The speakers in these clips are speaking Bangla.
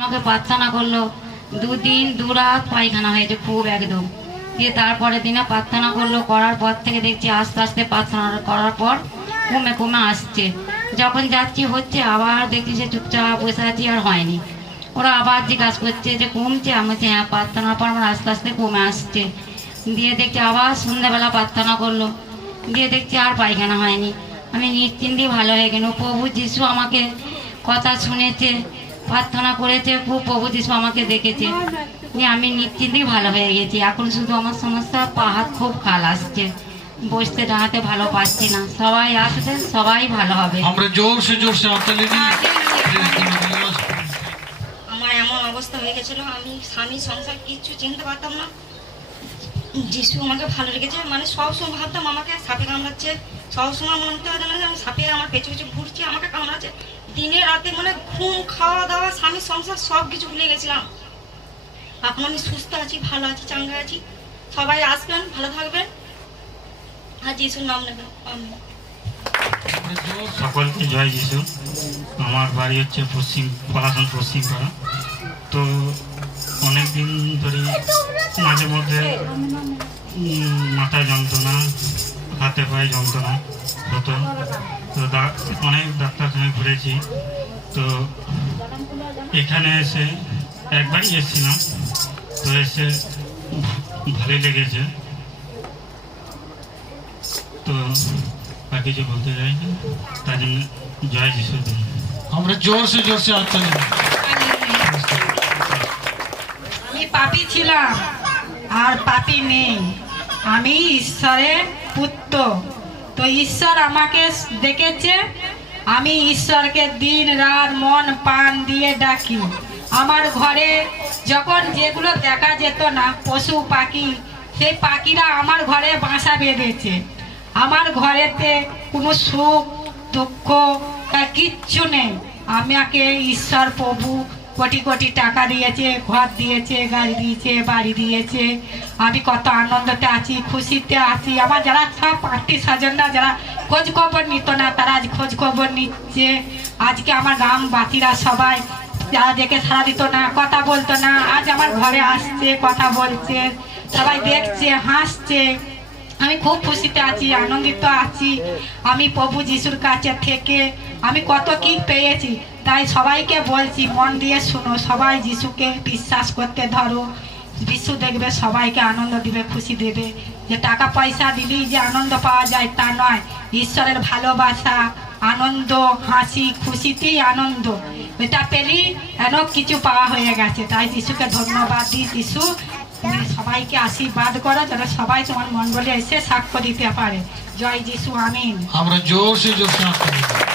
আমাকে প্রার্থনা করলো, দুদিন দুরাত পায়খানা হয়েছে খুব একদম। দিয়ে তারপরের দিনে প্রার্থনা করলো, করার পর থেকে দেখছি আস্তে আস্তে প্রার্থনা করার পর কমে কমে আসছে। যখন যাচ্ছি হচ্ছে, আবার দেখছি যে চুপচাপ বসে আছি, আর হয়নি। ওরা আবার জিজ্ঞাসা করছে যে কমছে, আমি বলছি হ্যাঁ, প্রার্থনার পর আমার আস্তে আস্তে কমে আসছে। দিয়ে দেখছি আবার সন্ধ্যাবেলা প্রার্থনা করলো, দিয়ে দেখছি আর পায়খানা হয়নি। আমি নিশ্চিন্তেই ভালো হয়ে গেল। প্রভু যিশু আমাকে কথা শুনেছে, প্রার্থনা করেছে, খুব প্রভু যিশু আমাকে দেখেছে, যে আমি নিশ্চিন্তেই ভালো হয়ে গেছি। এখন শুধু আমার সমস্যা, পা হাত খুব খাল আসছে, বসতে দাঁড়াতে ভালো পাচ্ছি না। সবাই আসবে, সবাই ভালো হবে। আমরা জোরসে জোরসে হাততালি দিই। আমার এমন অবস্থা হয়ে গেছিল, আমি স্বামী সংসার কিচ্ছু চিনতে পারতাম না। যিশু আমাকে ভালো রেখেছে। মানে সবসময় ভাবতাম আমাকে সাপে কামড়াচ্ছে, সবসময় মনে হতে হয় না সাপে আমার পেছু পেছু ঘুরছে, আমাকে কামড়াচ্ছে। দিনে রাতে মানে ঘুম, খাওয়া দাওয়া, স্বামী সংসার সব কিছু ভুলে গেছিলাম। এখন আমি সুস্থ আছি, ভালো আছি, চাঙ্গা আছি। সবাই আসবেন, ভালো থাকবেন, আর যিশুর নাম নেবেন। সকলকে জয় যিশু। আমার বাড়ি হচ্ছে পলাশন পশ্চিম পাড়া। তো অনেক দিন ধরে মাঝে মধ্যে মাথায় যন্ত্রণা, হাতে পায়ে যন্ত্রণা হতো। তো অনেক ডাক্তারখানে ঘুরেছি। তো এখানে এসে একবারই এসেছিলাম, তো এসে ভালোই লেগেছে। তো আর কিছু বলতে চাই না, তার জন্য জয় যিশু। আমরা জোরসে জোরসে হাততালি দিই। আমি পাপী ছিলাম, আর পাপী নেই। আমি ঈশ্বরের পুত্র। তো ঈশ্বর আমাকে দেখেছে। আমি ঈশ্বরকে দিন রাত মন প্রাণ দিয়ে ডাকি। আমার ঘরে যখন যেগুলো দেখা যেত না, পশু পাখি, সেই পাখিরা আমার ঘরে বাসা বেঁধেছে। আমার ঘরেতে কোনো সুখ দুঃখ কিচ্ছু নেই। আমাকে ঈশ্বর প্রভু কোটি কোটি টাকা দিয়েছে, ঘর দিয়েছে, গাড়ি দিয়েছে, বাড়ি দিয়েছে। আমি কত আনন্দতে আছি, খুশিতে আছি। আমার যারা সব আত্মীয় স্বজনরা যারা খোঁজ খবর নিত না, তারা আজ খোঁজ খবর নিচ্ছে। আজকে আমার গ্রামবাসীরা সবাই যারা দেখে সারা দিত না, কথা বলতো না, আজ আমার ঘরে আসছে, কথা বলছে, সবাই দেখছে, হাসছে। আমি খুব খুশিতে আছি, আনন্দিত আছি। আমি প্রভু যিশুর কাছে থেকে আমি কত কি পেয়েছি। তাই সবাইকে বলছি, মন দিয়ে শুনো, সবাই যিশুকে বিশ্বাস করতে ধরো। যিশু দেখবে, সবাইকে আনন্দ দিবে, খুশি দেবে। যে টাকা পয়সা দিলেই যে আনন্দ পাওয়া যায় তা নয়। ঈশ্বরের ভালোবাসা, আনন্দ, হাসি খুশিতেই আনন্দ। এটা পেলেই যেন কিছু পাওয়া হয়ে গেছে। তাই যিশুকে ধন্যবাদ দিই। যিশু সবাইকে আশীর্বাদ করো, যেন সবাই তোমার মণ্ডলে এসে সাক্ষ্য দিতে পারে। জয় যিশু, আমিন। আমরা জোরসে জোরসে হাততালি দিই।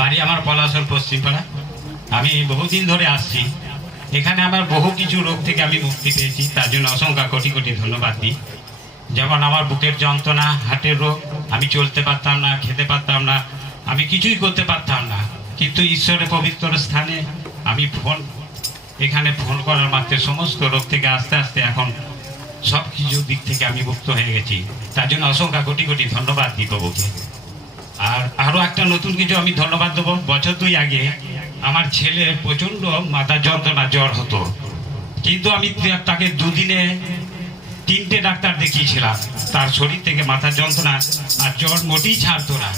বাড়ি আমার পলাশন পশ্চিম পাড়া। আমি বহুদিন ধরে আসছি এখানে। আমার বহু কিছু রোগ থেকে আমি মুক্তি পেয়েছি, তার জন্য অসংখ্য কোটি কোটি ধন্যবাদ দিই। যেমন আমার বুকের যন্ত্রণা, হার্টের রোগ, আমি চলতে পারতাম না, খেতে পারতাম না, আমি কিছুই করতে পারতাম না। কিন্তু ঈশ্বরের পবিত্র স্থানে আমি এখানে ফোন করার মাত্র সমস্ত রোগ থেকে আস্তে আস্তে এখন সব কিছু দিক থেকে আমি মুক্ত হয়ে গেছি। তার জন্য অসংখ্য কোটি কোটি ধন্যবাদ দিই প্রভুকে। আর আরও একটা নতুন কিছু আমি ধন্যবাদ দেবো। বছর 2 আগে আমার ছেলে প্রচণ্ড মাথা যন্ত্রণা, জ্বর হতো। কিন্তু আমি তাকে 2 দিনে 3টে ডাক্তার দেখিয়েছিলাম। তার শরীর থেকে মাথা যন্ত্রণা আর জ্বর মোটেই ছাড়তো না।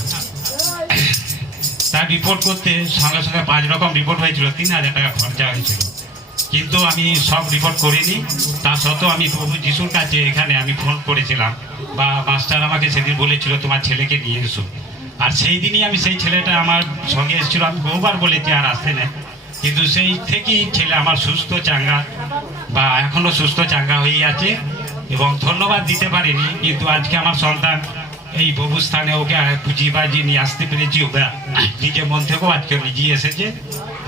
তার রিপোর্ট করতে সঙ্গে সঙ্গে 5 রকম রিপোর্ট হয়েছিল, 3000 টাকা খরচা হয়েছিল। কিন্তু আমি সব রিপোর্ট করিনি। তা সত্ত্বেও আমি প্রভু যিশুর কাছে এখানে আমি ফোন করেছিলাম, বা মাস্টার আমাকে সেদিন বলেছিল তোমার ছেলেকে নিয়ে এসো। আর সেই দিনই আমি সেই ছেলেটা আমার সঙ্গে এসেছিলো। আমি বহুবার বলেছি আর আসতে নেই, কিন্তু সেই থেকেই ছেলে আমার সুস্থ চাঙ্গা, বা এখনও সুস্থ চাঙ্গা হয়ে আছে। এবং ধন্যবাদ দিতে পারিনি, কিন্তু আজকে আমার সন্তান এই প্রভু স্থানে ওকে বুঝিয়ে বাজিয়ে নিয়ে আসতে পেরেছি। ওকে নিজের মন থেকেও আজকে নিজেই এসেছে।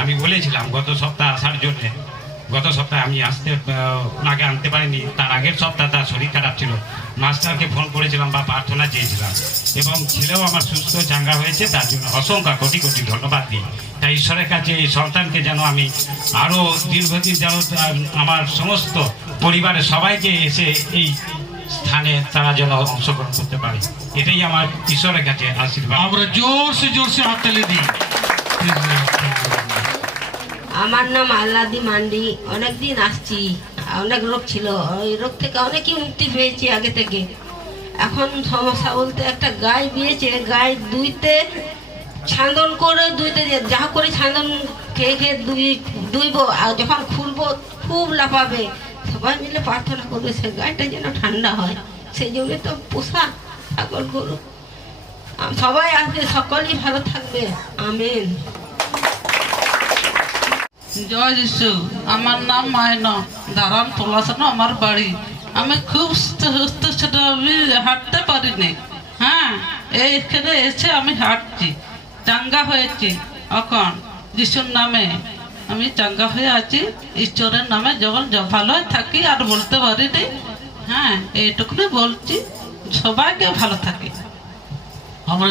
আমি বলেছিলাম গত সপ্তাহে আসার জন্যে, গত সপ্তাহে আমি ওনাকে আনতে পারিনি। তার আগের সপ্তাহে তার শরীর খারাপ ছিল। মাস্টারকে ফোন করেছিলাম বা প্রার্থনা চেয়েছিলাম, এবং ছেলেও আমার সুস্থ চাঙ্গা হয়েছে। তার জন্য অসংখ্য কোটি কোটি ধন্যবাদ দিই। তাই ঈশ্বরের কাছে এই সন্তানকে যেন আমি আরও দীর্ঘদিন যেন আমার সমস্ত পরিবারের সবাইকে এসে এই স্থানে তারা যেন অংশগ্রহণ করতে পারে, এটাই আমার ঈশ্বরের কাছে আশীর্বাদ। আমরা জোরসে জোরসে হাততালি দিই। আমার নাম আল্লাদি মান্ডি। অনেক দিন আসছি, অনেক রোগ ছিল, ওই রোগ থেকে অনেকই মুক্তি পেয়েছি আগে থেকে। এখন সমস্যা বলতে একটা গায়ে বিয়েছে, গায়ে দুইতে ছান্দন করে দুইতে যা করে ছান্দন খেয়ে খেয়ে দুইব, আর যখন খুলবো খুব লাফাবে। সবাই মিলে প্রার্থনা করবে সে গায়েটা যেন ঠান্ডা হয়। সেই জন্য তো পোষা ছাগল গরু। সবাই আসবে, সকলেই ভালো থাকবে, আমেন। জয় যিশু। আমার নাম মায়না, দাঁড়ান পলাশানো আমার বাড়ি। আমি খুব সুস্থ ছোট, আমি হাঁটতে পারিনি। হ্যাঁ, এইখানে এসে আমি হাঁটছি, চাঙ্গা হয়েছি। এখন যিশুর নামে আমি চাঙ্গা হয়ে আছি, ঈশ্বরের নামে যখন ভালো থাকি আর বলতে পারিনি। হ্যাঁ, এইটুকুনি বলছি, সবাইকে ভালো থাকি। আমরা